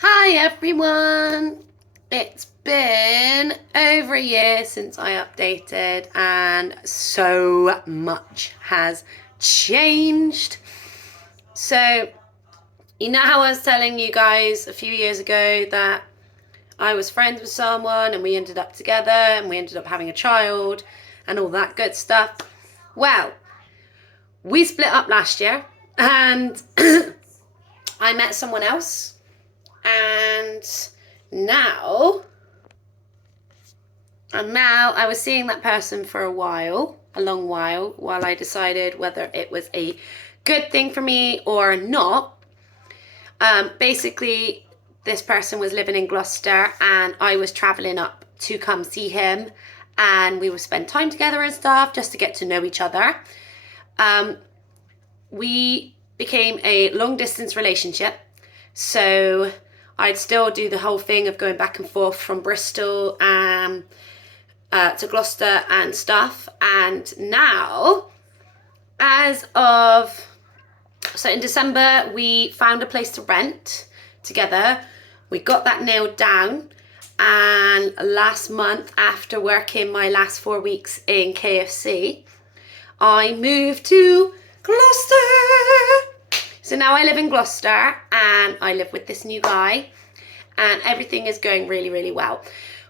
Hi everyone! It's been over a year since I updated and so much has changed. So, you know how I was telling you guys a few years ago that I was friends with someone and we ended up together and we ended up having a child and all that good stuff? Well, we split up last year and I met someone else and now I was seeing that person for a long while I decided whether it was a good thing for me or not. Basically, this person was living in Gloucester and I was traveling up to come see him, and we would spend time together and stuff just to get to know each other. We became a long distance relationship, so I'd still do the whole thing of going back and forth from Bristol to Gloucester and stuff. And now, so in December, we found a place to rent together. We got that nailed down. And last month, after working my last 4 weeks in KFC, I moved to Gloucester. So now I live in Gloucester and I live with this new guy and everything is going really, really well.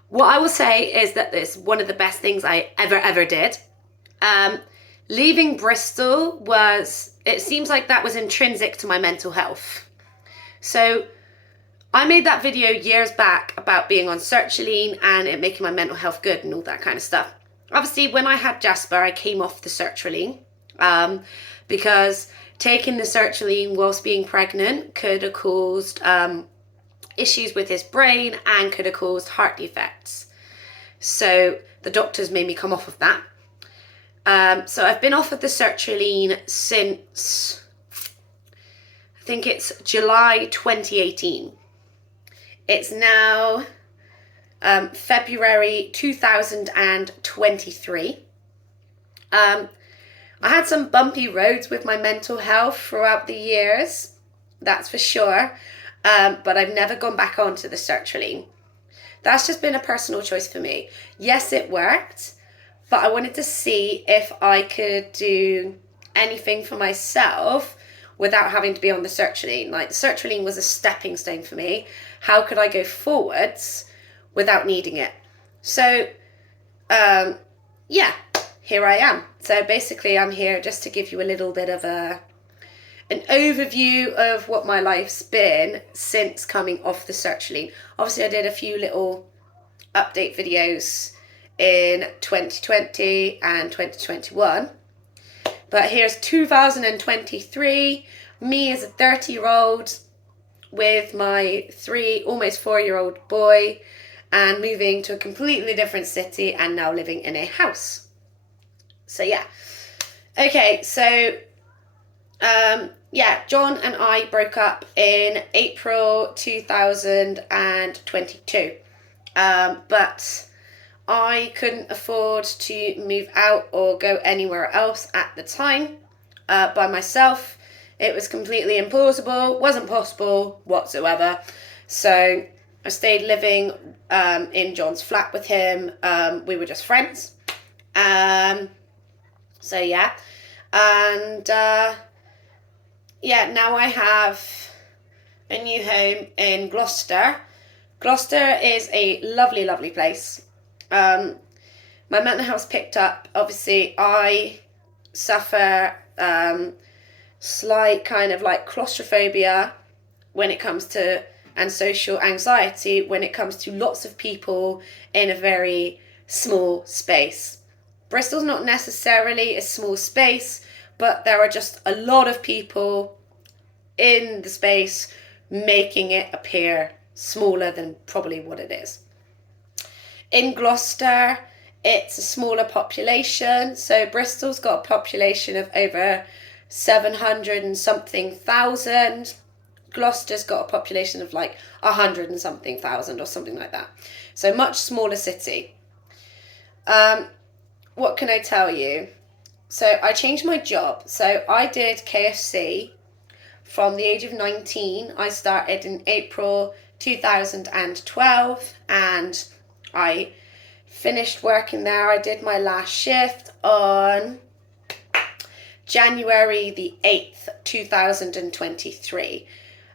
What I will say is that this is one of the best things I ever did. Leaving Bristol it seems like that was intrinsic to my mental health. So I made that video years back about being on sertraline and it making my mental health good and all that kind of stuff. Obviously, when I had Jasper, I came off the sertraline because taking the sertraline whilst being pregnant could have caused issues with his brain and could have caused heart defects. So the doctors made me come off of that. So I've been off of the sertraline since, I think it's July 2018. It's now February 2023. I had some bumpy roads with my mental health throughout the years, that's for sure. But I've never gone back onto the sertraline. That's just been a personal choice for me. Yes, it worked, but I wanted to see if I could do anything for myself without having to be on the sertraline. Like, the sertraline was a stepping stone for me. How could I go forwards without needing it? So, here I am. So basically I'm here just to give you a little bit of an overview of what my life's been since coming off the sertraline. Obviously, I did a few little update videos in 2020 and 2021. But here's 2023, me as a 30-year-old with my almost 4-year-old boy and moving to a completely different city and now living in a house. So yeah. Okay, so John and I broke up in April 2022. But I couldn't afford to move out or go anywhere else at the time by myself. It was completely implausible, wasn't possible whatsoever. So I stayed living in John's flat with him. We were just friends. So yeah. And now I have a new home in Gloucester. Gloucester is a lovely, lovely place. My mental health picked up. Obviously, I suffer slight kind of like claustrophobia when it comes to, and social anxiety when it comes to lots of people in a very small space. Bristol's not necessarily a small space, but there are just a lot of people in the space making it appear smaller than probably what it is. In Gloucester, it's a smaller population. So Bristol's got a population of over 700 and something thousand. Gloucester's got a population of like 100 and something thousand or something like that. So much smaller city. What can I tell you? So I changed my job. So I did KFC from the age of 19. I started in April 2012, and I finished working there. I did my last shift on January the 8th, 2023.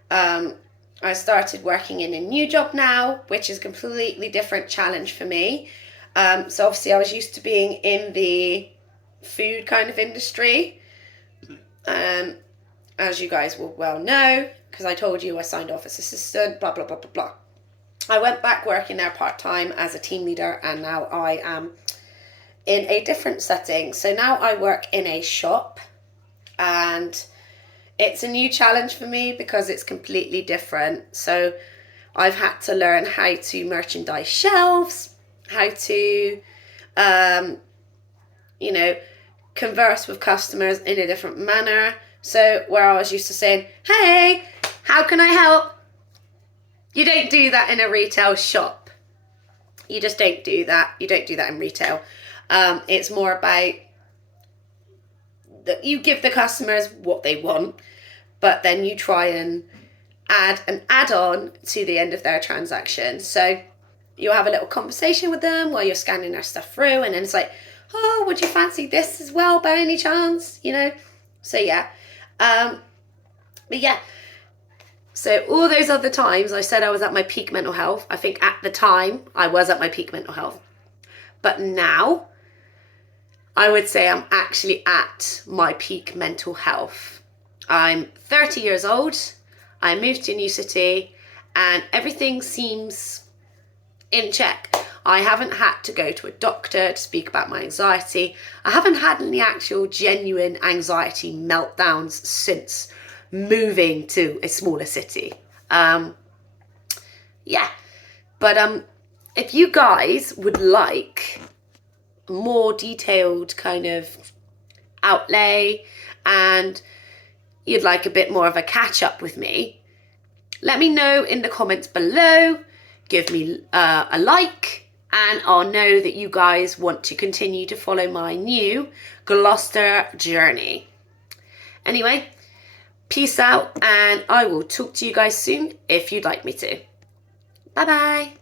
I started working in a new job now, which is a completely different challenge for me. So obviously I was used to being in the food kind of industry. As you guys will well know, because I told you I signed off as assistant, blah, blah, blah, blah, blah. I went back working there part-time as a team leader, and now I am in a different setting. So now I work in a shop, and it's a new challenge for me because it's completely different. So I've had to learn how to merchandise shelves, how to, converse with customers in a different manner. So where I was used to saying, hey, how can I help? You don't do that in a retail shop. You just don't do that. You don't do that in retail. It's more about that you give the customers what they want, but then you try and add an add-on to the end of their transaction. So you'll have a little conversation with them while you're scanning their stuff through, and then it's like, oh, would you fancy this as well by any chance? So yeah. But yeah, so all those other times I said I was at my peak mental health. I think at the time I was at my peak mental health. But now I would say I'm actually at my peak mental health. I'm 30 years old. I moved to a new city and everything seems in check. I haven't had to go to a doctor to speak about my anxiety. I haven't had any actual genuine anxiety meltdowns since moving to a smaller city. But if you guys would like more detailed kind of outlay and you'd like a bit more of a catch up with me, let me know in the comments below. Give me a like, and I'll know that you guys want to continue to follow my new Gloucester journey. Anyway, peace out, and I will talk to you guys soon if you'd like me to. Bye bye.